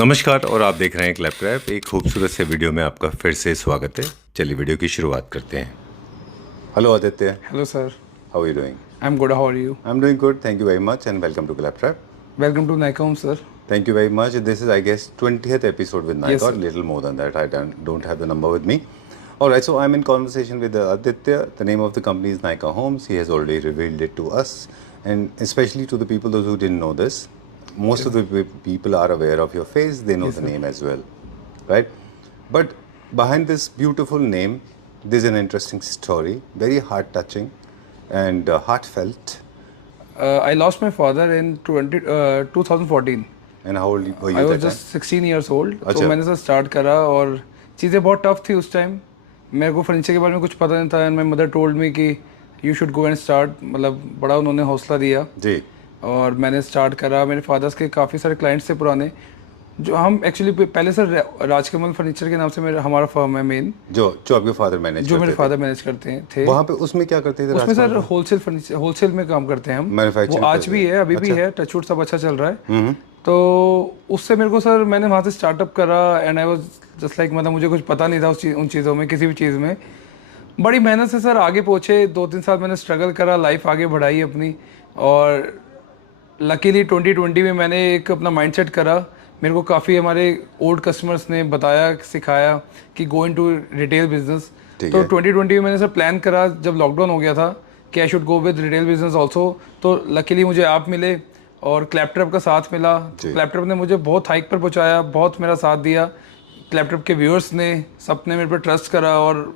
नमस्कार और आप देख रहे हैं क्लैपक्रैप। एक खूबसूरत से वीडियो में आपका फिर से स्वागत है। चलिए वीडियो की शुरुआत करते हैं। Hello Aditya. Hello, sir. How are you doing? I'm good. How are you? I am doing good, thank you very much and welcome to Clapcrap. Welcome to Nikon, sir. Thank you very much. This is, I guess, 20th episode with Yes, Nikon, sir. little more than that. I don't have the number with me. All right, so I'm in conversation with Aditya. The name of the company is Nikon Homes. He has already revealed it to us, and especially to the people those who didn't know this. Most of the people are aware of your face. They know Yes, the sir. name as well, right? But behind this beautiful name, there's an interesting story, very heart-touching and heartfelt. I lost my father in 2014. And how old were I you was that time? just 16 years old. तो अच्छा। मैंने sir start करा और चीज़ें बहुत tough थी उस time. मेरे को फर्नीचर के बारे में कुछ पता नहीं था and my mother told me कि you should go and start, मतलब बड़ा उन्होंने हौसला दिया जी। और मैंने स्टार्ट करा। मेरे फादर्स के काफ़ी सारे क्लाइंट्स थे पुराने, जो हम एक्चुअली पहले सर राजकमल फर्नीचर के नाम से हमारा फर्म है मेन, जो आपके फादर मैनेज जो करते मेरे थे। फादर मैनेज करते थे। वहाँ पे उसमें क्या करते थे? उसमें सर होलसेल फर्नीचर, होलसेल में काम करते हैं हम। Manufacturing वो आज करते भी हैं। है, अभी भी है, टचवुड सब अच्छा चल रहा है। तो उससे मेरे को सर, मैंने वहाँ से स्टार्टअप करा and I was just like, मतलब मुझे कुछ पता नहीं था उन चीज़ों में, किसी भी चीज़ में। बड़ी मेहनत से सर आगे पहुँचे। 2-3 साल मैंने स्ट्रगल करा, लाइफ आगे बढ़ाई अपनी, और लकीली 2020 में मैंने एक अपना माइंडसेट करा। मेरे को काफ़ी हमारे ओल्ड कस्टमर्स ने बताया, सिखाया कि गो इनटू रिटेल बिजनेस। तो 2020 में मैंने सर प्लान करा, जब लॉकडाउन हो गया था, कि I should go with retail business also. तो लकीली मुझे आप मिले और क्लैपट्रैप का साथ मिला। क्लैपट्रैप ने मुझे बहुत हाइक पर पहुंचाया, बहुत मेरा साथ दिया। क्लैपट्रैप के व्यूअर्स ने, सबने मेरे पर ट्रस्ट करा, और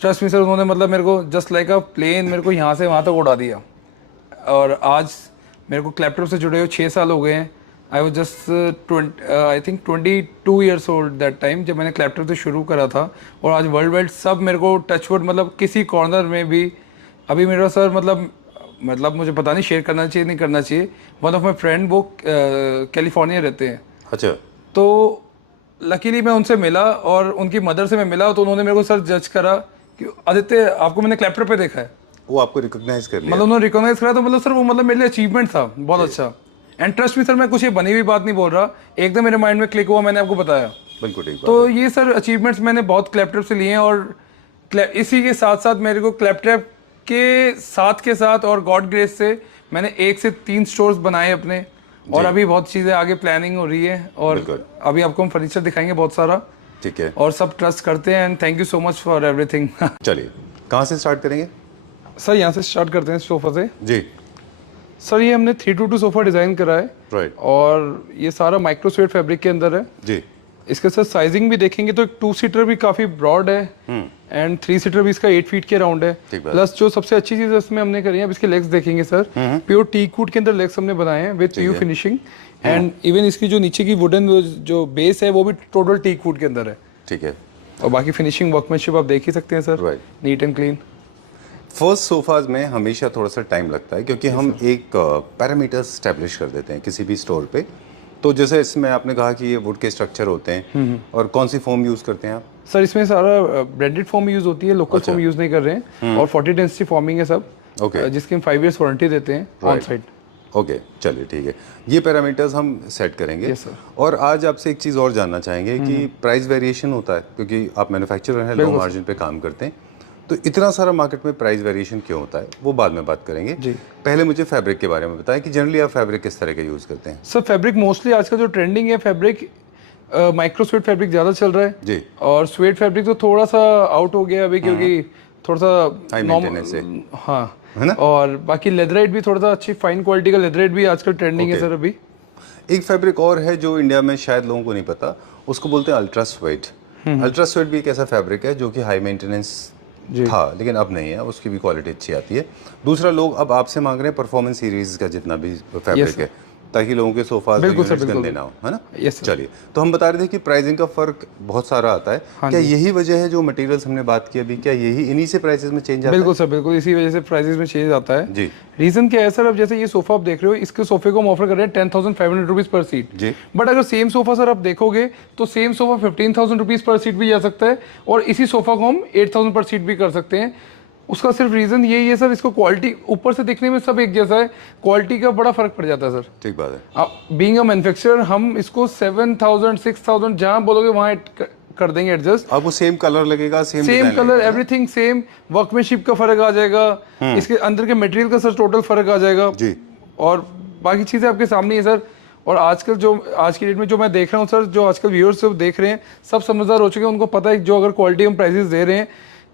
ट्रस्ट में सर उन्होंने, मतलब मेरे को जस्ट लाइक अ प्लेन मेरे को यहाँ से वहाँ तक उड़ा दिया। और आज मेरे को क्लैपट्रैप से जुड़े हुए 6 साल हो गए हैं। I was just I think 22 years old that time, जब मैंने क्लैपट्रैप से शुरू करा था। और आज वर्ल्ड वाइड सब मेरे को टचवुड, मतलब किसी कॉर्नर में भी अभी मेरा सर, मतलब मुझे पता नहीं शेयर करना चाहिए नहीं करना चाहिए। वन ऑफ माई फ्रेंड, वो कैलिफोर्निया रहते हैं। अच्छा। तो लकीली मैं उनसे मिला और उनकी मदर से मैं मिला, तो उन्होंने मेरे को सर जज करा कि आदित्य, आपको मैंने क्लैपट्रैप पे देखा है। वो आपको रिकॉग्नाइज कर लिया? मतलब उन्होंने रिकॉग्नाइज करा, तो मतलब सर वो, मतलब मेरे लिए अचीवमेंट था बहुत अच्छा। एंड ट्रस्ट में सर, मैं कुछ ये बनी हुई बात नहीं बोल रहा, एकदम मेरे माइंड में क्लिक हुआ, मैंने आपको बताया। बिल्कुल ठीक बात तो है। ये सर अचीवमेंट्स मैंने बहुत क्लैपट्रैप से लिए हैं, और इसी के साथ साथ मेरे को क्लैपट्रैप के साथ और गॉड ग्रेस से मैंने 1 से 3 स्टोर्स बनाए अपने, और अभी बहुत चीज़ें आगे प्लानिंग हो रही है, और अभी आपको हम फर्नीचर दिखाएंगे बहुत सारा। ठीक है। और सब ट्रस्ट करते हैं, and thank you so much for everything. चलिए, कहाँ से स्टार्ट करेंगे? सर यहाँ से स्टार्ट करते हैं, सोफा से। जी। सर ये हमने 322 सोफा डिज़ाइन करा है, राइट। और ये सारा माइक्रो स्वेट फैब्रिक के अंदर है जी। इसके सर साइजिंग भी देखेंगे तो 2 सीटर भी काफ़ी ब्रॉड है, एंड 3 सीटर भी इसका 8 फीट के राउंड है। प्लस जो सबसे अच्छी चीज़ इसमें हमने करी है, अब इसके लेग्स देखेंगे सर, प्योर टीक वुड के अंदर लेग्स हमने बनाए हैं with PU finishing, and even इसकी जो नीचे की वुडन जो बेस है, वो भी टोटल टीक वुड के अंदर है। ठीक है। और बाकी फिनिशिंग वर्कमैनशिप आप देख ही सकते हैं sir, neat and clean. First sofas में हमेशा थोड़ा सा टाइम लगता है, क्योंकि हम एक पैरामीटर्स स्टैब्लिश कर देते हैं किसी भी स्टोर पे। तो जैसे इसमें आपने कहा कि ये वुड के स्ट्रक्चर होते हैं, और कौन सी फोम यूज़ करते हैं आप? सर इसमें सारा ब्रांडेड फॉर्म यूज़ होती है, लोकल फॉर्म यूज़ नहीं कर रहे हैं, और 40 डेंसिटी फॉर्मिंग है सब, जिसकी हम 5 ईयर्स वारंटी देते हैं ऑन साइड। ओके, चलिए ठीक है। ये पैरामीटर्स हम सेट करेंगे। yes, और आज आपसे एक चीज़ और जानना चाहेंगे कि प्राइस वेरिएशन होता है, क्योंकि आप मैन्युफैक्चरर हैं, लो मार्जिन पे काम करते हैं, तो इतना सारा मार्केट में प्राइस वेरिएशन क्यों होता है, वो बाद में बात करेंगे। जी। पहले मुझे फैब्रिक के बारे में बताएं कि जनरली आप फैब्रिक किस तरह का यूज़ करते हैं? सर फैब्रिक मोस्टली आज का जो ट्रेंडिंग है, फैब्रिक माइक्रो स्वेट फैब्रिक ज़्यादा चल रहा है जी। और स्वेट फैब्रिक तो थोड़ा सा आउट हो गया अभी, क्योंकि थोड़ा सा नॉर्मल, हाँ है ना। और बाकी लेदराइट भी थोड़ा सा अच्छी फाइन क्वालिटी का लेदराइट भी आजकल ट्रेंडिंग है सर अभी। एक फैब्रिक और है जो इंडिया में शायद लोगों को नहीं पता, उसको बोलते हैं अल्ट्रा स्वेट। अल्ट्रा स्वेट भी एक ऐसा फैब्रिक है जो कि हाई मेंटेनेंस था, लेकिन अब नहीं है, उसकी भी क्वालिटी अच्छी आती है। दूसरा, लोग अब आपसे मांग रहे हैं परफॉर्मेंस सीरीज का जितना भी फैब्रिक है, ताकि लोगों के सोफा गंदे ना हो, है ना। चलिए, तो हम बता रहे थे कि प्राइसिंग का फर्क बहुत सारा आता है। क्या यही वजह है जो मटेरियल्स हमने बात की अभी, क्या यही इन्हीं से प्राइसेस में चेंज आता है? बिल्कुल सर, बिल्कुल इसी वजह से प्राइसेस में चेंज आता है जी। रीजन क्या है सर, अब जैसे ये सोफा आप देख रहे हो, इसके सोफे को हम ऑफर कर रहे हैं 10,500 रुपीज पर सीट जी। बट अगर सेम सोफा सर आप देखोगे तो सेम सोफा 15,000 रुपीज पर सीट भी जा सकता है, और इसी सोफा को हम 8,000 पर सीट भी कर सकते हैं। उसका सिर्फ रीजन यही है सर, इसको क्वालिटी ऊपर से दिखने में सब एक जैसा है, क्वालिटी का बड़ा फर्क पड़ जाता है सर। ठीक बात है। बीइंग अ मैन्युफैक्चरर हम इसको 7,000 6,000 जहां बोलोगे वहां कर देंगे एडजस्ट। आपको सेम कलर लगेगा, same colour, everything same, workmanship का फर्क आ जाएगा, इसके अंदर के मटेरियल का सर टोटल फर्क आ जाएगा जी। और बाकी चीजें आपके सामने है सर। और आजकल जो आज की डेट में जो मैं देख रहा हूँ सर, जो आजकल व्यूअर्स सब देख रहे हैं सब समझदार हो चुके हैं, उनको पता है जो अगर क्वालिटी हम प्राइसेस दे रहे हैं,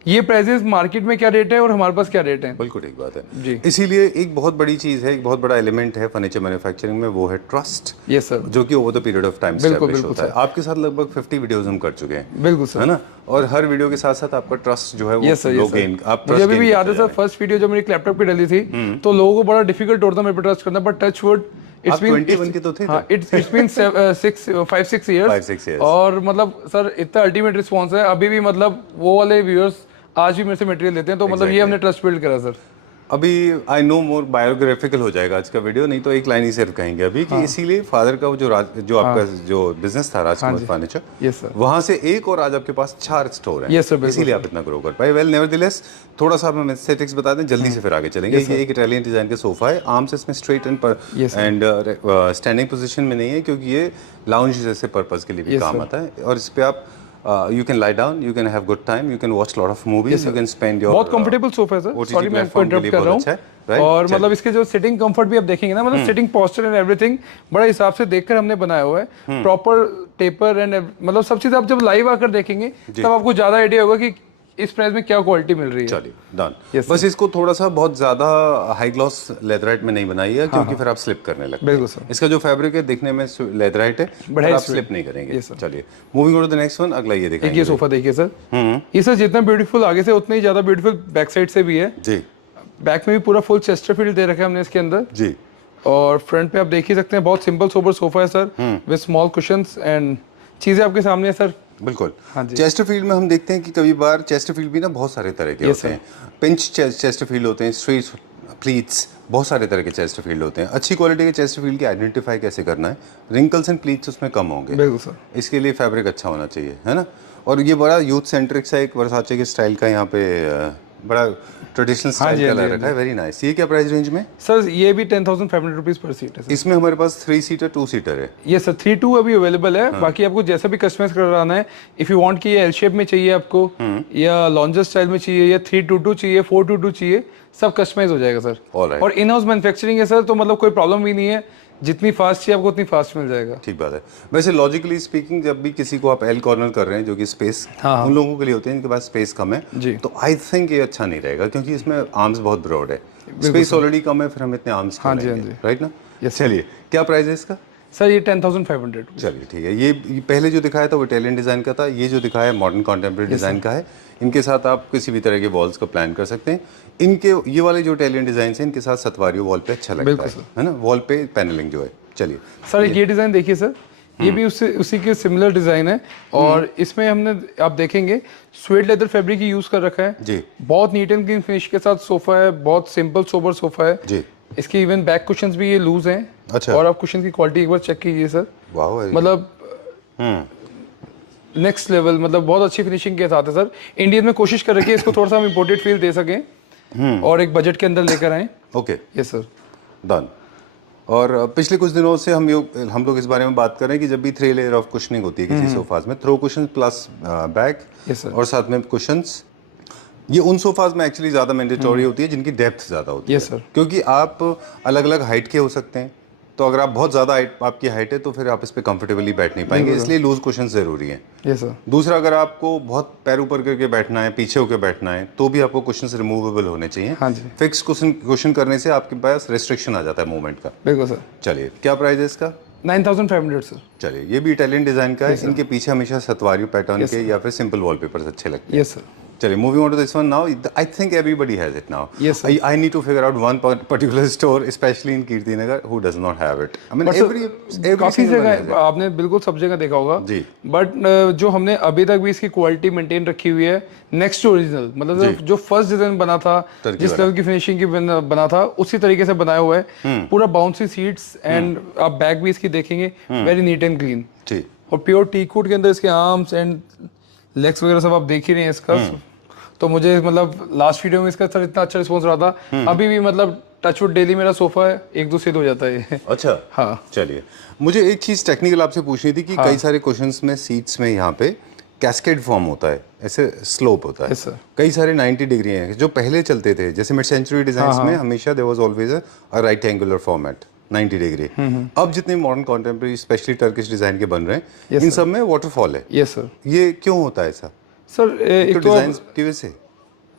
ये प्राइसेस मार्केट में क्या रेट है और हमारे पास क्या रेट है। बिल्कुल ठीक बात है जी। इसीलिए एक बहुत बड़ी चीज है, एक बहुत बड़ा एलिमेंट है फर्नीचर मैन्युफैक्चरिंग में, वो है ट्रस्ट। Yes sir. जो कि over the period of time establish होता है। आपके साथ लगभग 50 वीडियोस हम कर चुके हैं। बिल्कुल सर। है ना, और हर वीडियो के साथ साथ आपका ट्रस्ट जो है वो यस सर, लोग गेन, आप मुझे अभी भी याद है सर, फर्स्ट वीडियो जब मेरी लैपटॉप की डली थी तो लोगों को बड़ा डिफिकल्ट होता था मेरे पे ट्रस्ट करना, बट टच वुड आप 21 के तो थे। हाँ, it's been 5-6 years और मतलब सर इतना अल्टीमेट रिस्पॉन्स है अभी भी, मतलब वो वाले व्यूअर्स आज भी मेरे से मटेरियल लेते हैं, तो मतलब ये हमने ट्रस्ट बिल्ड करा सर। अभी आई नो मोर बायोग्राफिकल हो जाएगा आज का वीडियो, नहीं तो एक लाइन ही सिर्फ कहेंगे अभी कि इसीलिए फादर का जो आपका जो बिजनेस था राजकुमार फर्नीचर, यस सर, वहां से एक और आज आपके पास 4 स्टोर हैं। यस सर, इसीलिए आप इतना ग्रो कर पाए। वेल नेवरदलेस थोड़ा सा हम एस्थेटिक्स बता दें जल्दी से, फिर आगे चलेंगे। ये एक इटालियन डिजाइन का सोफा है, आर्म्स इसमें स्ट्रेट एंड स्टैंडिंग पोजीशन में नहीं है, क्योंकि ये लाउंज जैसे पर्पस के लिए भी काम आता है। और इस पे आप you can lie down, you can have good time, you can watch lot of movies, you can spend your बहुत कंफर्टेबल सोफा है सर। सॉरी मैं आपको इंटरप्ट कर रहा हूँ। और मतलब इसके जो सिटिंग कंफर्ट भी आप देखेंगे ना, मतलब सिटिंग पोस्चर एंड एवरीथिंग बड़ा हिसाब से देखकर हमने बनाया हुआ है, प्रॉपर टेपर एंड मतलब सब चीज आप जब लाइव आकर देखेंगे तब आपको ज्यादा आइडिया होगा कि इस प्राइस में क्या क्वालिटी मिल रही है। चलिए डन। बस इसको थोड़ा सा बहुत ज्यादा हाई ग्लॉस लेदराइट में नहीं बनाई है, क्योंकि फिर आप स्लिप करने लगते हैं। बिल्कुल सर। इसका जो फैब्रिक है दिखने में लेदराइट है, पर आप स्लिप नहीं करेंगे। चलिए moving on to the next one, अगला ये दिखाएंगे। ये सोफा देखिए सर, ये सर जितना ब्यूटीफुल आगे से उतना ही ज्यादा ब्यूटीफुल बैक साइड से भी है जी। बैक में भी पूरा फुल चेस्टरफील्ड दे रखा है हमने इसके अंदर जी। और फ्रंट पे आप देख ही सकते हैं, बहुत सिंपल सोबर सोफा है sir, with small cushions and चीजें आपके सामने है सर। बिल्कुल। चेस्टरफील्ड में हम देखते हैं कि कभी बार चेस्टरफील्ड भी ना बहुत सारे तरह के होते हैं। पिंच चेस्टरफील्ड होते हैं, स्ट्रेट प्लीट्स, बहुत सारे तरह के चेस्टरफील्ड होते हैं। अच्छी क्वालिटी के चेस्टरफील्ड की आइडेंटिफाई कैसे करना है, रिंकल्स एंड प्लीट्स उसमें कम होंगे। बिल्कुल सर। इसके लिए फैब्रिक अच्छा होना चाहिए, है ना। और ये बड़ा यूथ सेंट्रिक सा एक वर्साचे के स्टाइल का यहाँ पे बड़ा ट्रेडिशनल स्टाइल का लग रखा है, वेरी नाइस। ये क्या प्राइस रेंज में सर? ये भी 10,500 रुपीज पर सीट है सर। इसमें हमारे पास 3 सीटर 2 सीटर है। ये सर 3-2 अभी अवेलेबल है। बाकी आपको जैसा भी कस्टमाइज कराना है, इफ यू वांट कि ये एल शेप में चाहिए आपको या लॉन्जर स्टाइल में चाहिए या 322 चाहिए 422 चाहिए, सब कस्टमाइज हो जाएगा सर। और इन हाउस मैन्युफैक्चरिंग है सर, तो मतलब कोई प्रॉब्लम भी नहीं है, जितनी फास्ट चाहिए आपको उतनी फास्ट मिल जाएगा। ठीक बात है। वैसे लॉजिकली स्पीकिंग जब भी किसी को आप एल कॉर्नर कर रहे हैं, जो कि स्पेस उन लोगों के लिए होते हैं जिनके पास स्पेस कम है, तो आई थिंक ये अच्छा नहीं रहेगा, क्योंकि इसमें आर्म्स बहुत ब्रॉड है, स्पेस ऑलरेडी कम है, फिर हम इतने आर्म्स क्यों लेंगे, राइट ना। चलिए क्या प्राइस है इसका? सर ये 10,500। चलिए ठीक है। ये पहले जो दिखाया था वो इटालियन डिज़ाइन का था, ये जो दिखाया है मॉडर्न कॉन्टेम्प्रेरी डिज़ाइन का है। इनके साथ आप किसी भी तरह के वॉल्स को प्लान कर सकते हैं। इनके ये वाले जो इटालियन डिज़ाइन है, इनके साथ सतवारियो वॉल पे अच्छा लगता है ना, वॉल पे पैनलिंग जो है। चलिए सर ये डिज़ाइन देखिए सर, ये भी उसी के सिमिलर डिज़ाइन है और इसमें हमने आप देखेंगे स्वेट लेदर फैब्रिक ही यूज़ कर रखा है जी। बहुत नीट एंड क्लीन फिनिश के साथ सोफा है, बहुत सिंपल सोबर सोफा है जी। इसके इवन बैक कुशंस भी ये लूज हैं। अच्छा। और आप कुशन की क्वालिटी एक बार चेक कीजिए सर, मतलब नेक्स्ट लेवल, मतलब बहुत अच्छी फिनिशिंग के साथ है सर। इंडियन में कोशिश कर रखी है इसको थोड़ा सा हम इम्पोर्टेड फील दे सकें और एक बजट के अंदर लेकर आए। Okay yes sir, done. और पिछले कुछ दिनों से हम लोग इस बारे में बात कर रहे हैं कि जब भी 3 लेयर ऑफ कुशनिंग होती है किसी सोफाज में, थ्रो कुशन प्लस बैक और साथ में कुशंस, ये उन सोफाज में एक्चुअली ज़्यादा मैंडेटरी होती है जिनकी डेप्थ ज़्यादा होती है सर, क्योंकि आप अलग अलग हाइट के हो सकते हैं। तो अगर आप बहुत ज़्यादा आपकी हाइट है तो फिर आप इस पे कंफर्टेबली बैठ नहीं पाएंगे, इसलिए लूज कुशन ज़रूरी है। Yes sir. दूसरा, अगर आपको बहुत पैर ऊपर करके बैठना है, पीछे होकर बैठना है, तो भी आपको कुशन रिमूवेबल होने चाहिए। हाँ जी। फिक्स कुशन करने से आपके पास रेस्ट्रिक्शन आ जाता है मूवमेंट का। बिल्कुल सर। चलिए क्या प्राइस है इसका? 9,500 सर। चलिए ये भी इटालियन डिजाइन का है। इनके पीछे हमेशा सतवारियो पैटर्न के या फिर सिंपल वॉलपेपर्स अच्छे लगते हैं। Yes sir. चलिए moving on to this one now, I think everybody has it now. Yes I need to figure out one particular store specially in Kirtinagar who does not have it. I mean every काफी जगह आपने बिल्कुल सब जगह देखा होगा जी, but जो हमने अभी तक भी इसकी क्वालिटी मेंटेन रखी हुई है नेक्स्ट टू ओरिजिनल, मतलब जो फर्स्ट डिजाइन बना था, जिस लेवल की फिनिशिंग की बना था, उसी तरीके से बनाया हुआ है। पूरा बाउंसी सीट्स एंड आप बैक भी इसकी देखेंगे वेरी नीट एंड क्लीन, और प्योर टीकवुड के अंदर इसके आर्म्स एंड लेग्स वगैरह सब आप देख ही रहे हैं इसका। तो मुझे मतलब लास्ट वीडियो में इसका सर इतना अच्छा रिस्पॉन्स रहा था, अभी भी मतलब टचवुड डेली मेरा सोफा है 1-2 हो जाता है। अच्छा, हाँ चलिए मुझे एक चीज़ टेक्निकल आपसे पूछनी थी कि कई सारे क्वेश्चंस में सीट्स में यहाँ पे कैस्केड फॉर्म होता है, ऐसे स्लोप होता है। Yes, sir. कई सारे 90 डिग्री हैं जो पहले चलते थे, जैसे मिड सेंचुरी डिजाइन्स में हमेशा there was always a right angular format 90 degree. अब जितने modern contemporary specially Turkish design के बन रहे हैं इन सब में वाटरफॉल है। Yes sir. ये क्यों होता है ऐसा? सर एक तो डिजाइन की वजह से,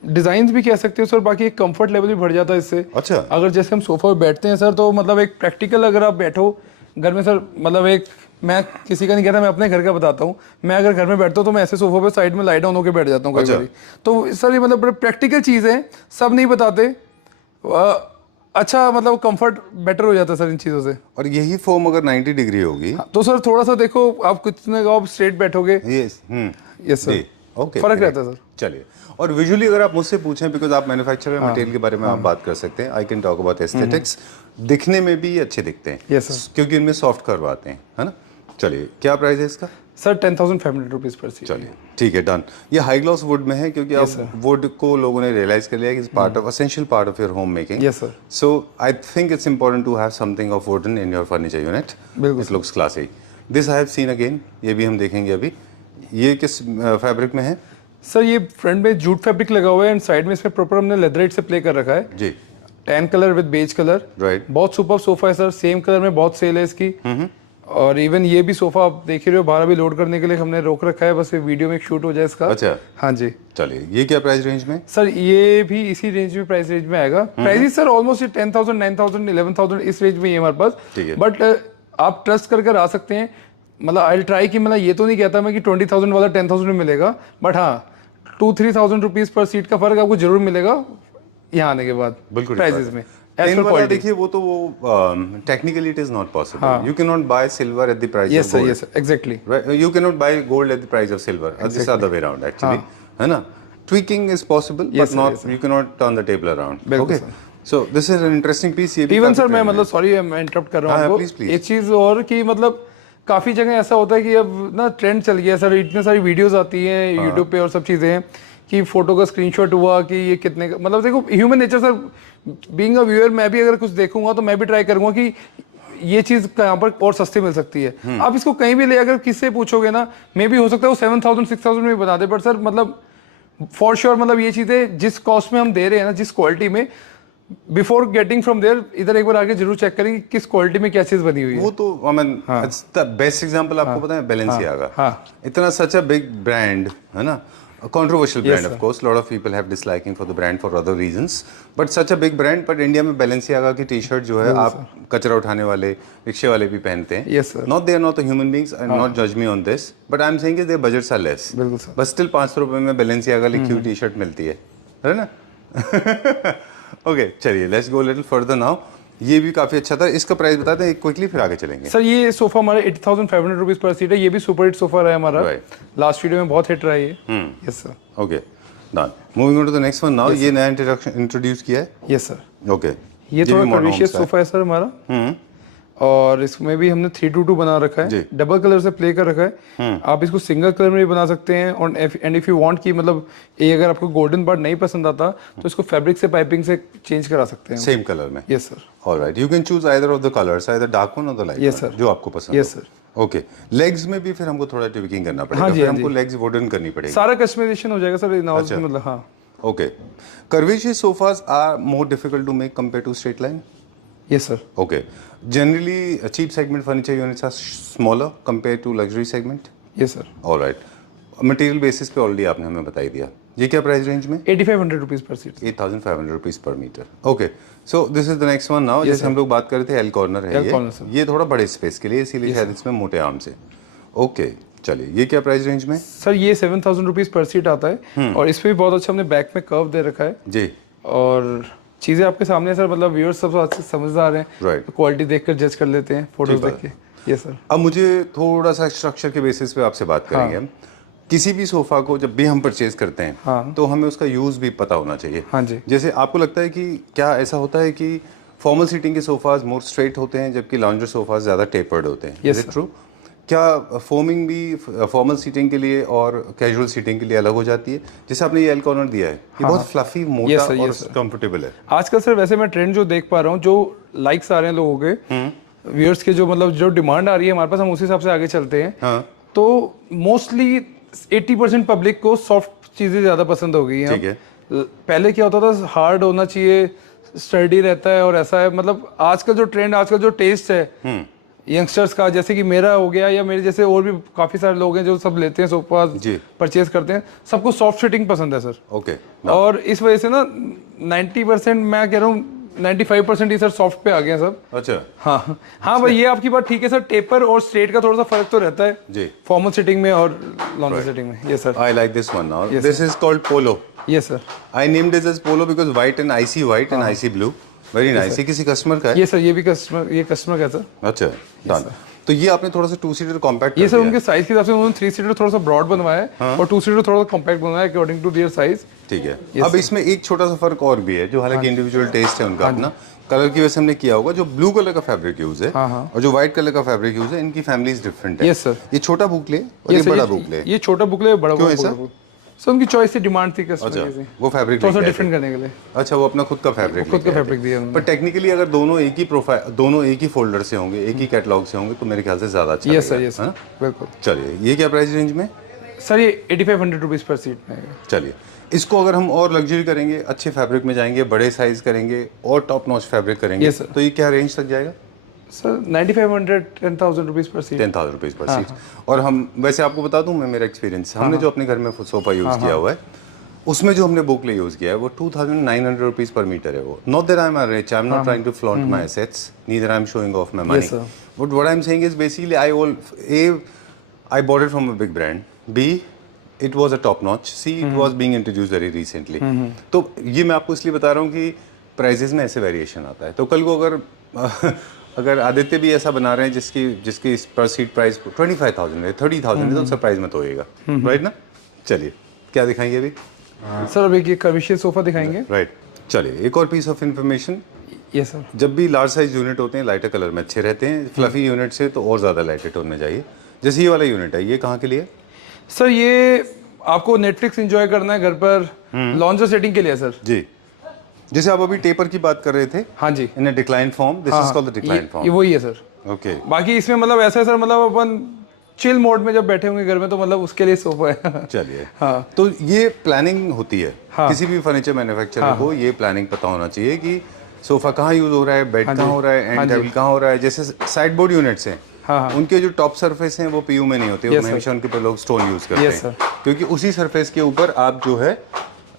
डिजाइन भी कह सकते हो सर, बाकी एक कंफर्ट लेवल भी बढ़ जाता है इससे। अच्छा, अगर जैसे हम सोफा पे बैठते हैं सर, तो मतलब एक प्रैक्टिकल अगर आप बैठो घर में सर, मतलब एक मैं किसी का नहीं कहता, मैं अपने घर का बताता हूँ। मैं अगर घर में बैठता हूँ तो मैं ऐसे सोफा पे साइड में लाई डाउन होकर बैठ जाता हूँ कई बारी। तो सर ये मतलब बड़े प्रैक्टिकल चीज़ है, सब नहीं बताते। अच्छा मतलब कंफर्ट बेटर हो जाता है सर इन चीज़ों से। और यही फॉर्म अगर 90 डिग्री होगी तो सर थोड़ा सा देखो, आप कितने आप स्ट्रेट बैठोगे। यस यस सर, ओके, फर्क रहता है सर। चलिए, और विजुअली अगर आप मुझसे पूछें, बिकॉज आप मैन्युफैक्चरर मटेरियल के बारे में आप बात कर सकते हैं, I can talk about aesthetics. दिखने में भी अच्छे दिखते हैं Yes, sir. क्योंकि इनमें सॉफ्ट कर्व आते हैं, है ना। चलिए, क्या प्राइस है इसका? सर 10,500 रुपीज़ पर सीट। चलिए ठीक है, डन। ये हाई ग्लॉस वुड में है क्योंकि अब वुड को लोगों ने रियलाइज कर लिया कि part of essential part of your home making. Yes sir. So I think it's important to have something of wooden in your furniture unit. बिल्कुल। It looks classy. This I have seen again, ये भी हम देखेंगे अभी। ये किस fabric में है? सर ये फ्रंट में जूट फैब्रिक लगा हुआ है एंड साइड में इसमें प्रॉपर हमने लेदराइट से प्ले कर रखा है जी। Tan colour with beige colour. Right. बहुत सुपर सोफा है सर, सेम कलर में बहुत सेल है इसकी। और इवन ये भी सोफा आप देख ही रहे हो, बाहर अभी लोड करने के लिए हमने रोक रखा है, बस ये वीडियो में एक शूट हो जाए इसका। अच्छा, हाँ जी। चलिए, ये क्या प्राइस रेंज में? सर ये भी इसी रेंज में, प्राइस रेंज में आएगा। प्राइस सर ऑलमोस्ट 10,000, 9,000, 11,000 इस रेंज में ही है हमारे पास। बट आप ट्रस्ट कर आ सकते हैं। मतलब आई ट्राई कि मतलब ये तो नहीं कहता मैं कि 20,000 वाला 10,000 में मिलेगा, बट हाँ 2-3,000 रुपीज़ पर सीट का फर्क आपको जरूर मिलेगा यहाँ आने के बाद प्राइजेस में। देखिए वो तो technically it is not possible. You can not buy silver at the price of gold. Yes exactly. You can not buy gold at the price of silver, this other way around actually, है ना। Tweaking is possible but not, you can not turn the table around. Okay, so this is an interesting piece. ये even sir मैं मतलब sorry मैं interrupt कर रहा हूँ आपको, एक चीज और कि मतलब काफी जगह ऐसा होता है कि अब ना ट्रेंड चल गया सर, इतने सारी वीडियोस आती हैं यूट्यूब पे और सब चीजें हैं कि फोटो का स्क्रीनशॉट हुआ कि ये कितने का, मतलब देखो human nature sir, being a viewer मैं भी अगर कुछ देखूंगा तो मैं भी ट्राई करूंगा कि ये चीज कहाँ पर और सस्ते मिल सकती है। आप इसको कहीं भी ले, अगर किससे पूछोगे ना, मे भी हो सकता है वो 7,000 6,000 में बता दे, बट सर मतलब फॉर श्योर मतलब ये चीजें जिस कॉस्ट में हम दे रहे हैं ना, जिस क्वालिटी में, बिफोर गेटिंग फ्रॉम देयर इधर एक बार आगे जरूर चेक करें कि किस क्वालिटी में क्या चीज बनी हुई है। वो तो I mean it's the best example आपको पता है बैलेंसियागा। इतना सच अ बिग ब्रांड, है ना, a controversial brand, of course. A lot of people have disliking for the brand for other reasons, but such a big brand. but India में Balenciaga की T-shirt जो है आप कचरा उठाने वाले रिक्शे वाले भी पहनते हैं। Yes, sir. Not they are not the human beings and not judge me on this, but I'm saying कि their budgets are less. बिल्कुल सर। बस still 500 रुपए में Balenciaga लिखी हुई टी-शर्ट मिलती है ना। Okay, चलिए let's go a little further now. ये भी काफी अच्छा था, इसका प्राइस बताते हैं क्विकली फिर आगे चलेंगे। सर ये सोफा हमारे 8,500 रुपीज पर सीट है, ये भी सुपर हिट सोफा रहा है हमारा। लास्ट वीडियो में बहुत हिट रहा है ये। Yes sir. Okay, done. Moving on to the next one now. ये नया इंट्रोड्यूस किया है। Yes sir. ओके, ये थोड़ा कर्विशियस सोफा है सर हमारा, और इसमें भी हमने 322 बना रखा है, डबल कलर से प्ले कर रखा है। आप इसको सिंगल कलर में भी बना सकते हैं, और एंड इफ यू वांट कि मतलब ये अगर आपको गोल्डन पार्ट नहीं पसंद आता तो इसको फैब्रिक से पाइपिंग से चेंज करा सकते हैं सेम कलर में। Yes sir. Alright, you can choose either of the colours, either dark one और द लाइट। यस सर, जो आपको पसंद। Yes sir. ओके, लेग्स में भी फिर हमको थोड़ा ट्विकिंग करना पड़ेगा। हाँ जी, फिर हमको लेग्स वुडन करनी पड़ेगी, सारा कस्टमाइजेशन हो जाएगा सर मतलब। हाँ okay, curvaceous sofas are more difficult to make compare to straight line. Yes sir. Okay, generally cheap segment furniture units are smaller compared to luxury segment. Yes sir. All right. Material basis पे already आपने हमें बता ही दिया। ये क्या price range में? 8,500 rupees पर seat. 8,500 rupees पर metre. Okay, so this is the next one now. जैसे हम लोग बात कर रहे थे एल कॉर्नर है, ये थोड़ा बड़े स्पेस के लिए, इसीलिए शायद इसमें मोटे आर्म से। ओके, चलिए, ये क्या प्राइस रेंज में? सर ये 7,000 रुपीज पर सीट आता है, और इसमें भी बहुत अच्छा हमने बैक में कर्व दे रखा है जी, और चीजें आपके सामने सर, मतलब व्यूअर्स सब अच्छे समझदार हैं, राइट, क्वालिटी देखकर जज कर लेते हैं फोटोज देख के। Yes sir. अब मुझे थोड़ा सा स्ट्रक्चर के बेसिस पे आपसे बात करेंगे हम। किसी भी सोफा को जब भी हम परचेज करते हैं तो हमें उसका यूज भी पता होना चाहिए। हाँ जी। जैसे आपको लगता है कि क्या ऐसा होता है कि फॉर्मल सीटिंग के सोफाज मोर स्ट्रेट होते हैं जबकि लाउंजर सोफाज ज्यादा टेपर्ड होते हैं? Is it true? क्या फोमिंग भी फॉर्मल सीटिंग के लिए और कैजुअल सीटिंग के लिए अलग हो जाती है? जैसे आपने ये एल कॉर्नर दिया है, ये बहुत फ्लफी, मोटा और कंफर्टेबल है। आजकल सर वैसे मैं ट्रेंड जो देख पा रहा हूँ, जो लाइक्स आ रहे हैं लोगों के, व्यूअर्स के, जो मतलब जो डिमांड आ रही है हमारे पास, हम उसी हिसाब से आगे चलते हैं। हाँ। तो मोस्टली 80% पब्लिक को सॉफ्ट चीज़ें ज़्यादा पसंद हो गई हैं। ठीक है। पहले क्या होता था, हार्ड होना चाहिए, स्टडी रहता है और ऐसा है। मतलब आजकल जो ट्रेंड, आजकल जो टेस्ट है यंगस्टर्स का, जैसे कि मेरा हो गया या मेरे जैसे और भी काफ़ी सारे लोग हैं जो सब लेते हैं सोफा, परचेज करते हैं, सबको सॉफ्ट सिटिंग पसंद है सर। ओके। और इस वजह से ना 90%, मैं कह रहा हूँ 95% ही सर सॉफ्ट पे आ गए हैं सब। अच्छा। हाँ हाँ भाई, ये आपकी बात ठीक है सर। टेपर और स्ट्रेट का थोड़ा सा फर्क तो रहता है जी, फॉर्मल सिटिंग में और लॉन्जी सिटिंग में। ये sir, I like this one now. This is called polo. ये sir, I named this as polo because white and icy white and icy blue. Very nice. ये किसी कस्टमर का है? ये सर, ये भी कस्टमर, ये कस्टमर का है सर। अच्छा, डन। तो ये आपने थोड़ा सा 2 सीटर कॉम्पैक्ट ये सर उनके साइज के हिसाब से उन्होंने 3 सीटर थोड़ा सा ब्रॉड बनवाया है और 2 सीटर थोड़ा सा कॉम्पैक्ट बनवाया है अकॉर्डिंग टू देयर साइज। ठीक है। अब इसमें एक छोटा सा फर्क और भी है, जो हालांकि इंडिविजुअल टेस्ट है उनका अपना। कलर की वजह से हमने किया होगा, जो ब्लू कलर का फैब्रिक यूज है और जो व्हाइट कलर का फैब्रिक यूज है, इनकी फैमिलीज डिफरेंट है। Yes sir. ये छोटा बुकले और ये बड़ा बुकले। ये छोटा बुकले, बड़ा क्यों बुकले ऐसा? सर उनकी चॉइस से डिमांड थी कस्टमर की, वो फैब्रिक थोड़ा सा डिफरेंट करने के लिए। अच्छा, वो अपना खुद का फैब्रिक दिया उन्होंने। पर टेक्निकली अगर दोनों एक ही प्रोफाइल, दोनों एक ही फोल्डर से होंगे, एक ही कैटलॉग से होंगे, तो मेरे ख्याल से ज्यादा अच्छा यस सर, लगेगा, यस सर, बिल्कुल। चलिए, ये क्या प्राइस रेंज में? सर ये 8500 रुपीज़ पर सीट में है। चलिए, इसको अगर हम और लग्जरी करेंगे, अच्छे फैब्रिक में जाएंगे, बड़े साइज करेंगे और टॉप नॉच फैब्रिक करेंगे, तो ये क्या रेंज तक जाएगा? सर 9500, 10,000 रुपीज़ पर सीट। 10,000 रुपीज़ पर सीट। और हम वैसे आपको बता दूं, मैं मेरा एक्सपीरियंस, हमने जो अपने घर में सोफा यूज़ किया हुआ है, उसमें जो हमने बुकले यूज़ किया है वो 2,900 रुपीज़ पर मीटर है। वो not that I am rich, I am not trying to flaunt my assets, neither I am showing off my money, but what I am saying is basically I bought it from a big brand, be it was a top notch, see it was being introduce very recently. तो ये मैं आपको इसलिए बता रहा हूँ कि prices में ऐसे वेरिएशन आता है। तो कल को अगर आदित्य भी ऐसा बना रहे हैं जिसकी पर सीट प्राइस 25,000 है, 30,000 है, तो सरप्राइज मत होइएगा, राइट ना? चलिए, क्या दिखाएंगे अभी? सर अभी एक कर्विशियल सोफा दिखाएंगे। राइट। चलिए, एक और piece of information. Yes sir. जब भी लार्ज साइज यूनिट होते हैं, लाइटर कलर में अच्छे रहते हैं। फ्लफी यूनिट से तो और ज़्यादा लाइटर टोन में चाहिए। जैसे ये वाला यूनिट है, ये कहाँ के लिए? सर ये आपको नेटफ्लिक्स एंजॉय करना है घर पर, लॉन्जर सेटिंग के लिए सर। जी, जैसे आप अभी टेपर की बात कर रहे थे। हाँ जी। In a decline form, this is called the decline form. ये वही है सर। ओके। बाकी इसमें मतलब ऐसा है सर, मतलब अपन चिल मोड में जब बैठे होंगे घर में, तो मतलब उसके लिए सोफा है। चलिए, हाँ। तो ये प्लानिंग होती है। हाँ। किसी भी फर्नीचर मैन्युफैक्चरर को ये प्लानिंग पता होना चाहिए कि सोफा कहाँ यूज हो रहा है, बेड कहाँ हो रहा है, एंड टेबल कहाँ हो रहा है। जैसे साइड बोर्ड यूनिट्स हैं, उनके जो टॉप सरफेस हैं वो पीयू में नहीं होते, वो हमेशा उनके ऊपर लोग स्टोन यूज करते हैं, क्योंकि उसी सरफेस के ऊपर आप जो है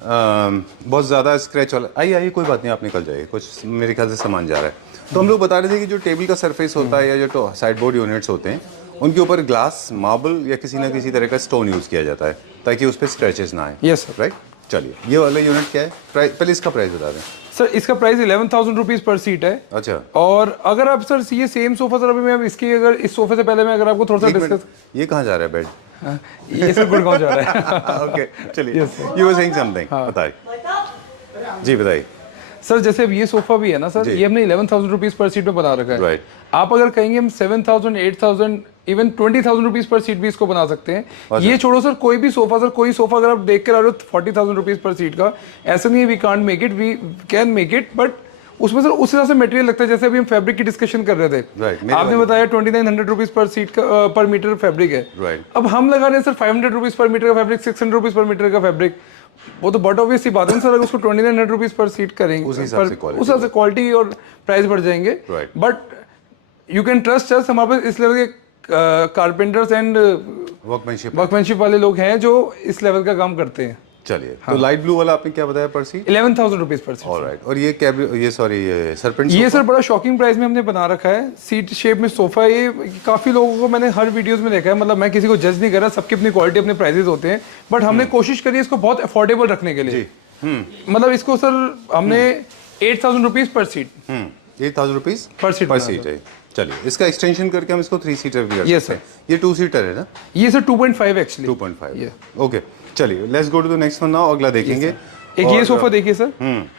बहुत ज़्यादा स्क्रैच वाला। आइए कोई बात नहीं, आप निकल जाइए, कुछ मेरे ख्याल से सामान जा रहा है। तो हम लोग बता रहे थे कि जो टेबल का सरफेस होता है या जो साइड बोर्ड यूनिट्स होते हैं, उनके ऊपर ग्लास, मार्बल या किसी ना किसी तरह का स्टोन यूज़ किया जाता है ताकि उस पर स्क्रैचेस ना आए। Yes sir. राइट। चलिए, ये वाला यूनिट क्या है? पहले इसका प्राइस बता दें सर। इसका प्राइस 11,000 रुपीज़ पर सीट है। अच्छा। और अगर आप सर ये सेम सोफा सर, अभी मैं इसकी अगर इस सोफे से पहले मैं अगर आपको थोड़ा सा डिस्कस, ये कहाँ जा रहा है बेड? ये सर गुड़गांव जा रहा है। ओके, चलिए, यू वर सेइंग समथिंग, बताइए जी, बताइए सर। जैसे अब ये सोफा भी है ना सर, ये हमने 11,000 रुपीज़ पर सीट में बना रखा है। राइट। आप अगर कहेंगे हम 7,000, 8,000, इवन 20,000 रुपीज़ पर सीट भी इसको बना सकते हैं। ये छोड़ो सर, कोई भी सोफा सर, कोई सोफा अगर आप देख कर आ रहे हो 40,000 रुपीज़ पर सीट का, ऐसा नहीं है we can't make it, we can make it, but उसमें सर उस हिसाब से मटेरियल लगता है। जैसे अभी हम फैब्रिक की डिस्कशन कर रहे थे, आपने बताया 2900 रुपीज़ पर सीट का पर मीटर फैब्रिक है। अब हम लगा रहे हैं सर 500 रुपीज़ पर मीटर का फैब्रिक, 600 रुपीज़ पर मीटर का फैब्रिक। वो तो बट ऑब्वियस सी बात है सर, अगर उसको 2900 रुपीज़ पर सीट करेंगे, उस हिसाब से क्वालिटी और प्राइस बढ़ जाएंगे। But you can trust us, हमारे पास इस लेवल के कारपेंटर्स एंड वर्कमैनशिप वाले लोग हैं जो इस लेवल का काम करते हैं। चलिए, तो लाइट ब्लू वाला आपने क्या बताया पर सीट? 11,000 रुपीज़ पर सीट। ऑलराइट। और ये सरपेंट, ये सर बड़ा शॉकिंग प्राइस में हमने बना रखा है। सीट शेप में सोफा, ये काफ़ी लोगों को मैंने हर वीडियोस में देखा है। मतलब मैं किसी को जज नहीं कर रहा, सबकी अपनी क्वालिटी, अपने प्राइसेस होते हैं, बट हमने कोशिश करी इसको बहुत अफोर्डेबल रखने के लिए। मतलब इसको सर हमने 8,000 रुपीज़ पर सीट, 8,000 रुपीज़ पर सीट है। चलिए, इसका एक्सटेंशन करके हम इसको 3 सीटर भी कर सकते हैं। सर, ये 2 सीटर है ना? ये सर 2.5 एक्चुअली, 2.5। ओके, चलिए, let's go to the next one now. अगला देखेंगे। एक ये सोफा देखिए सर,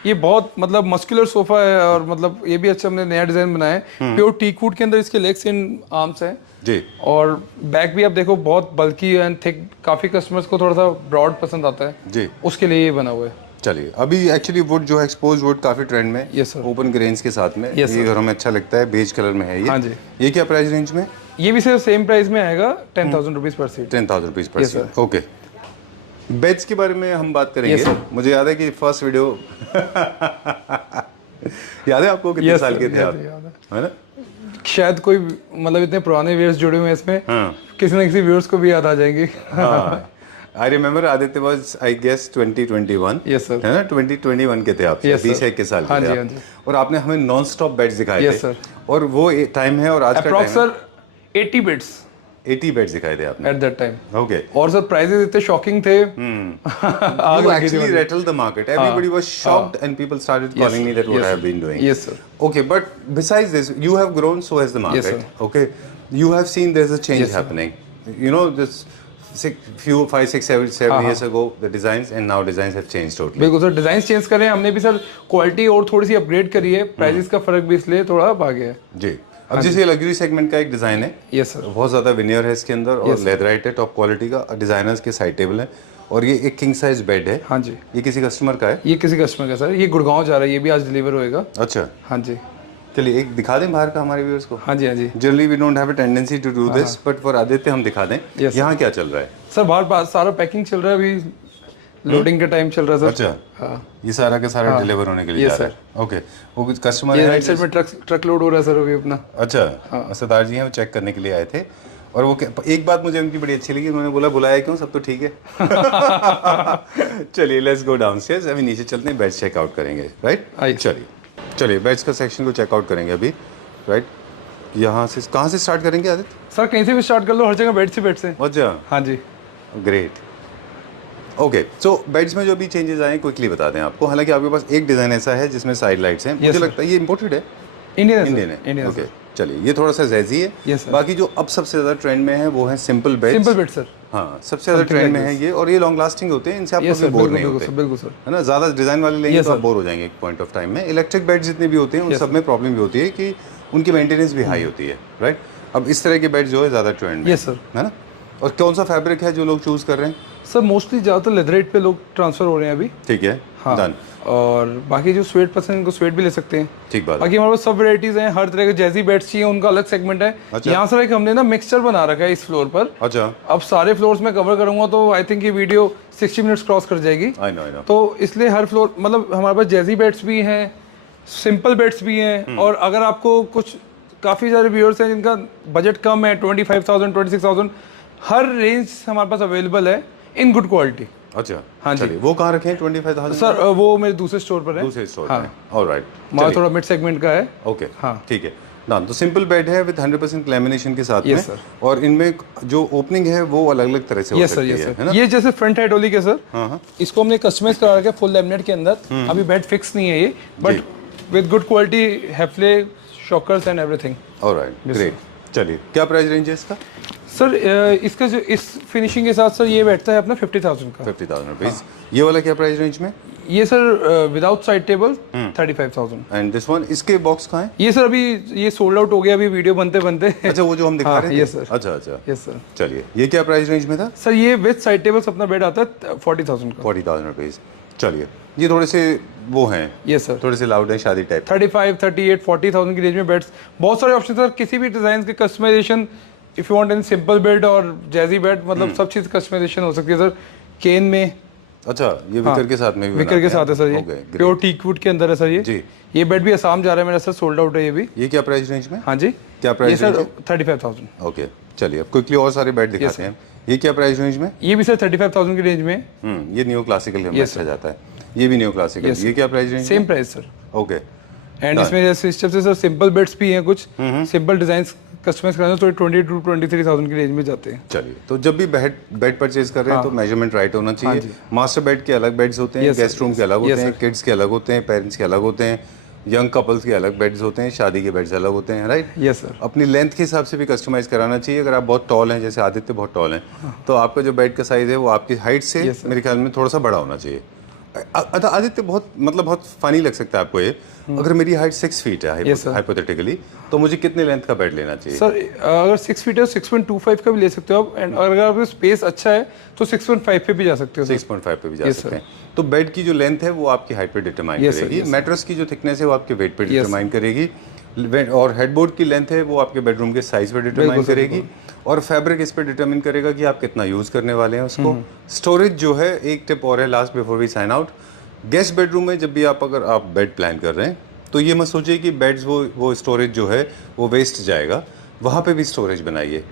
ये बहुत मतलब मस्कुलर सोफा है और मतलब ये भी अच्छा हमने नया डिजाइन बनाया है। प्योर टीक वुड के अंदर इसके लेग्स एंड आर्म्स हैं। जी। और बैक भी आप देखो बहुत बल्की एंड थिक, काफ़ी कस्टमर्स को थोड़ा सा ब्रॉड पसंद आता है जी। उसके लिए ये बना हुआ है। चलिए, अभी एक्चुअली वुड जो है एक्सपोज वुड काफ़ी ट्रेंड में, Yes, sir. ओपन ग्रेन्स के साथ में, Yes, ये sir. घरों में अच्छा लगता है, बेज कलर में है ये। हाँ जी। ये क्या प्राइस रेंज में? ये भी सिर्फ सेम प्राइस में आएगा 10,000 रुपीज़ पर सीट। 10,000 रुपीज़ पर Yes, सीट। ओके, बेड्स के बारे में हम बात करेंगे। Yes, sir. मुझे याद है कि फर्स्ट वीडियो याद है आपको कितने Yes, साल sir. के थे याद आप, है, याद है। है ना? शायद कोई मतलब इतने पुराने व्यूअर्स जुड़े हुए हैं इसमें, हाँ। किसी ना किसी व्यूअर्स को भी याद आ जाएंगी। हाँ, I remember Aditya was I guess 2021। Yes, sir. है ना, 2021 के थे आप, Yes, 20 sir. 21 साल हाँ के जी, थे हाँ आप, जी। और आपने हमें नॉन स्टॉप बेड्स दिखाए Yes, थे। sir. और वो टाइम है और आज का टाइम अप्रॉक्स है, सर 80 बिट्स 80 बेड्स दिखाए थे आपने। At that time. ओके, और सर प्राइजेस इतने शॉकिंग थे। आग you लगी थी actually मुझे। rattled the market. Everybody was shocked and people started calling me that what Yes, I have been doing. Yes, sir. Okay, but besides this, you have grown, so has the market. Yes, sir. Okay, you have seen there's a change Yes, sir. happening. You know, just 5, 6, 7 years ago, the designs and now designs have changed totally. बिल्कुल sir, design change करें हमने भी sir, quality और थोड़ी सी upgrade करी है, prices का फर्क भी इसलिए थोड़ा अब आ गया है। जी, अब जैसे लग्जरी सेगमेंट का एक डिजाइन है, यस सर। बहुत ज्यादा विनियर है इसके अंदर और लेदराइट है, टॉप क्वालिटी का, डिजाइनर्स के साइड टेबल है, और ये एक किंग साइज बेड है। हाँ जी, ये किसी कस्टमर का है? ये किसी कस्टमर का सर, ये गुड़गांव जा रहा है, ये भी आज डिलीवर होएगा। अच्छा, हाँ जी, चलिए एक दिखा दें बाहर का हमारे व्यूअर्स को। हाँ जी, हाँ जी। Generally we don't have a tendency to do this, but for Aditya हम दिखा दें Yes, यहाँ क्या चल रहा है। सर बाहर पास सारा पैकिंग चल रहा है, अभी लोडिंग का टाइम चल रहा है सर। अच्छा, हाँ, ये सारा का सारा डिलीवर होने के लिए Yes, जा रहा है। ओके, वो कुछ कस्टमर ये है? राइट साइड में ट्रक लोड हो रहा है सर अभी अपना। अच्छा, सरदार जी हैं, वो चेक करने के लिए आए थे, और वो एक बात मुझे उनकी बड़ी अच्छी लगी, उन्होंने बोला बुलाया क्यों, सब तो ठीक है। चलिए लेट्स गो डाउनस्टेयर्स, अभी नीचे चलते हैं, बेड्स चेकआउट करेंगे, राइट? आइए। चलिए बेड्स का सेक्शन को चेकआउट करेंगे अभी, राइट? यहाँ से कहाँ से स्टार्ट करेंगे आदित्य? सर कहीं से भी स्टार्ट कर लो, हर जगह बेड से। अच्छा, हाँ जी, ग्रेट। ओके, सो बेड्स में जो भी चेंजेस आए क्विकली बता दें आपको। हालांकि आपके पास एक डिज़ाइन ऐसा है जिसमें साइड लाइट्स हैं, मुझे लगता है ये इंपोर्टेड है, इंडियन है इंडियन सर, है। इंडियन ओके, चलिए ये थोड़ा सा जैजी है। Yes, sir. बाकी जो अब सबसे ज़्यादा ट्रेंड में है वो है simple bed. Simple bed sir. हाँ, सबसे ज़्यादा ट्रेंड में है ये, और ये लॉन्ग लास्टिंग होते हैं, इनसे आप यस कभी सर, बोर बिल्कुल नहीं बिल्कुल होते, सर, बिल्कुल सर। है ना? ज़्यादा डिज़ाइन वाले लेंगे Yes, तो आप sir. बोर हो जाएंगे एक पॉइंट ऑफ टाइम में। इलेक्ट्रिक बेड जितने भी होते हैं उन सब में प्रॉब्लम भी होती है कि उनकी मेंटेनेंस भी हाई होती है, राइट? अब इस तरह के बेड जो है ज़्यादा ट्रेंड में, यस सर। है ना? और कौन सा फैब्रिक है जो लोग चूज़ कर रहे हैं? सर मोस्टली ज़्यादातर लेदरेट पे लोग ट्रांसफर हो रहे हैं अभी। ठीक है, हाँ, डन। और बाकी जो स्वेट पसंद है उनको स्वेट भी ले सकते हैं। ठीक बात है। बाकी हमारे पास सब वैरायटीज हैं, हर तरह के जैसी बेड्स चाहिए उनका अलग सेगमेंट है। अच्छा। यहाँ सर एक हमने ना मिक्सचर बना रखा है इस फ्लोर पर। अच्छा, अब सारे फ्लोर्स में कवर करूंगा तो आई थिंक ये वीडियो 60 मिनट्स क्रॉस कर जाएगी। आई नो तो इसलिए हर फ्लोर मतलब हमारे पास जैजी बेड्स भी हैं, सिंपल बेड्स भी हैं, और अगर आपको कुछ काफ़ी सारे व्यूअर्स हैं जिनका बजट कम है, 25,000 26,000, हर रेंज हमारे पास अवेलेबल है इन गुड क्वालिटी। अच्छा, हाँ जी। चलिए वो कहाँ रखे हैं 25,000? सर वो मेरे दूसरे स्टोर पर है, दूसरे स्टोर हाँ। में, ऑलराइट। हमारा थोड़ा मिड सेगमेंट का है। ओके, हाँ। ठीक है ना। तो सिंपल बेड है विद 100% लैमिनेशन के साथ Yes, में, sir. और इनमें जो ओपनिंग है वो अलग अलग तरह से हो यस सर, सकती यस है सर। ना? ये जैसे फ्रंट हेड होली के सर, हाँ हाँ, इसको हमने कस्टमाइज करा रखा है फुल लैमिनेट के अंदर। अभी बेड फिक्स नहीं है ये, but with good quality, Hafele, shockers and everything. Alright, great. चलिए क्या प्राइस रेंज है इसका? सर इसका जो इस फिनिशिंग के साथ सर ये बैठता है अपना 50,000 का। 50,000 रुपीज। ये वाला क्या प्राइस रेंज में? ये sir without side table 35,000। And this one, इसके बॉक्स कहाँ है? ये सर अभी ये सोल्ड आउट हो गया अभी वीडियो बनते बनते। अच्छा, वो जो हम दिखा हाँ, रहे थे? yes, sir. अच्छा अच्छा, यस सर। चलिए ये क्या प्राइस रेंज में था? सर ये विद साइड टेबल्स अपना बेड आता है 40,000 का। 40,000 रुपीज। चलिए ये थोड़े से वो हैं, यस सर। थोड़े से लाउड है, शादी टाइप। 35, 38, 40,000 की रेंज में बेड्स, बहुत सारे ऑप्शन सर। किसी भी डिजाइन के customisation, if you want an simple bed और जैजी बेड, मतलब सब चीज कस्टमाइजेशन हो सकती है सर। केन में, अच्छा, ये विकर के साथ में भी विकर के साथ है सर, ये Okay, great. Pure teak wood के अंदर है सर ये। जी। ये बेड भी असम जा रहा है मेरा सर, सोल्ड आउट है ये भी। ये क्या प्राइस रेंज में? हाँ जी, क्या ये प्राइस रेंज सर है? 35,000। ओके, चलिए अब क्विकली और सारे बेड दिखाते हैं। ये क्या प्राइस रेंज में? ये भी सर 35,000 की रेंज में। ये न्यू क्लासिकल में Yes, अच्छा जाता है। ये भी न्यू क्लासिकल। Yes, ये क्या price range? Same price sir. Okay, and इसमें जैसे सिस्टम से सर सिंपल बेड्स भी हैं, कुछ सिंपल डिजाइन कस्टमाइज कराना तो 22 to 23,000 की रेंज में जाते हैं। चलिए तो जब भी बेड परचेज कर रहे हैं तो मेजरमेंट राइट होना चाहिए। मास्टर बेड के अलग बेड्स होते हैं, Yes, sir. गेस्ट रूम के अलग होते Yes, हैं, sir. किड्स के अलग होते हैं, पेरेंट्स के अलग होते हैं, यंग कपल्स के अलग बेड्स होते हैं, शादी के बेड्स अलग होते हैं, राइट? Yes sir. अपनी लेंथ के हिसाब से भी कस्टमाइज कराना चाहिए। अगर आप बहुत टॉल हैं, जैसे आदित्य बहुत टॉल हैं, तो आपका जो बेड का साइज़ है वो आपकी हाइट से Yes, sir. मेरे ख्याल में थोड़ा सा बड़ा होना चाहिए। आदित्य बहुत मतलब बहुत फनी लग सकता है आपको ये, अगर मेरी हाइट 6 फीट है हाइपोथेटिकली, तो मुझे कितने लेंथ का बेड लेना चाहिए? सर अगर 6 फीट है तो 6.25 का भी ले सकते हो आप, एंड अगर आपका स्पेस अच्छा है तो 6.5 पे भी जा सकते हो। 6.5 पे भी जा सकते हैं। तो बेड की जो लेंथ है वो आपकी हाइट पे डिटरमाइन करेगी, मैट्रेस की जो थिकनेस है वो आपके वेट पे डिटरमाइन करेगी, और हेडबोर्ड की लेंथ है वो आपके बेडरूम के साइज पे डिटरमाइन करेगी, और फैब्रिक इस पे डिटरमाइन करेगा कि आप कितना यूज़ करने वाले हैं उसको। स्टोरेज जो है, एक टिप और है last before we sign out, guest bedroom में जब भी अगर आप बेड प्लान कर रहे हैं तो ये मत सोचिए कि बेड्स वो स्टोरेज जो है वो वेस्ट जाएगा, वहाँ पे भी स्टोरेज बनाइए,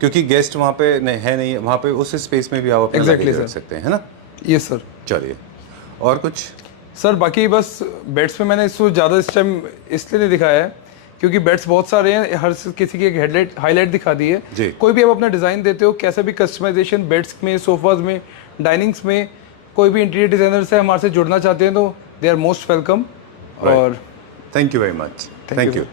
क्योंकि गेस्ट वहाँ पे नहीं, वहाँ पे उस स्पेस में भी आप अपना लगेज रख सकते हैं, है ना? Yes sir. चलिए, और कुछ? सर बाकी बस बेड्स में मैंने इसको ज़्यादा इस टाइम इसलिए नहीं दिखाया है क्योंकि बेड्स बहुत सारे हैं, हर किसी की एक हाईलाइट दिखा दी है। कोई भी आप अपना डिज़ाइन देते हो, कैसा भी कस्टमाइजेशन बेड्स में, सोफाज में, डाइनिंग्स में, कोई भी इंटीरियर डिज़ाइनर से हमारे से जुड़ना चाहते हैं तो दे आर मोस्ट वेलकम। और thank you very much. Thank you.